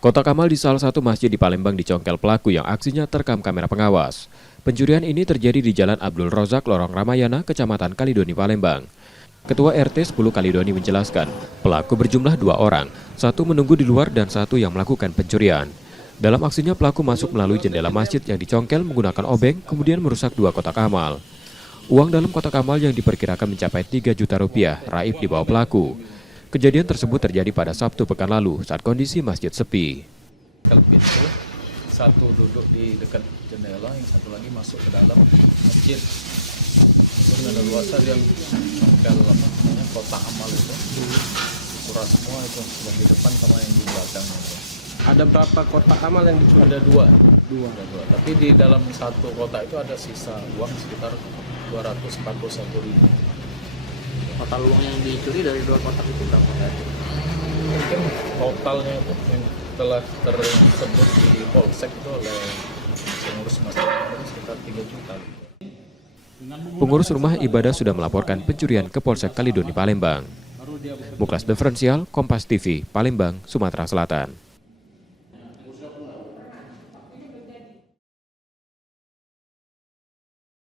Kotak amal di salah satu masjid di Palembang dicongkel pelaku yang aksinya terekam kamera pengawas. Pencurian ini terjadi di Jalan Abdul Rozak, Lorong Ramayana, Kecamatan Kalidoni, Palembang. Ketua RT 10 Kalidoni menjelaskan, pelaku berjumlah 2 orang, satu menunggu di luar dan satu yang melakukan pencurian. Dalam aksinya pelaku masuk melalui jendela masjid yang dicongkel menggunakan obeng, kemudian merusak 2 kotak amal. Uang dalam kotak amal yang diperkirakan mencapai 3 juta rupiah raib dibawa pelaku. Kejadian tersebut terjadi pada Sabtu pekan lalu saat kondisi masjid sepi. Pintu, satu duduk di dekat jendela, yang satu lagi masuk ke dalam masjid. Terus ada luasa yang congkel kotak amal itu, kurang semua itu, yang di depan sama yang di belakang. Ada berapa kotak amal yang dicuri? Ada dua. Tapi di dalam satu kotak itu ada sisa uang sekitar 241.000. Total uang yang dicuri dari 2 kotak itu berapa? Mungkin totalnya itu yang telah tersebut di Polsek itu oleh pengurus masjid sekitar 3 juta. Pengurus rumah ibadah sudah melaporkan pencurian ke Polsek Kalidoni, Palembang. Muklas Diferensial, Kompas TV, Palembang, Sumatera Selatan.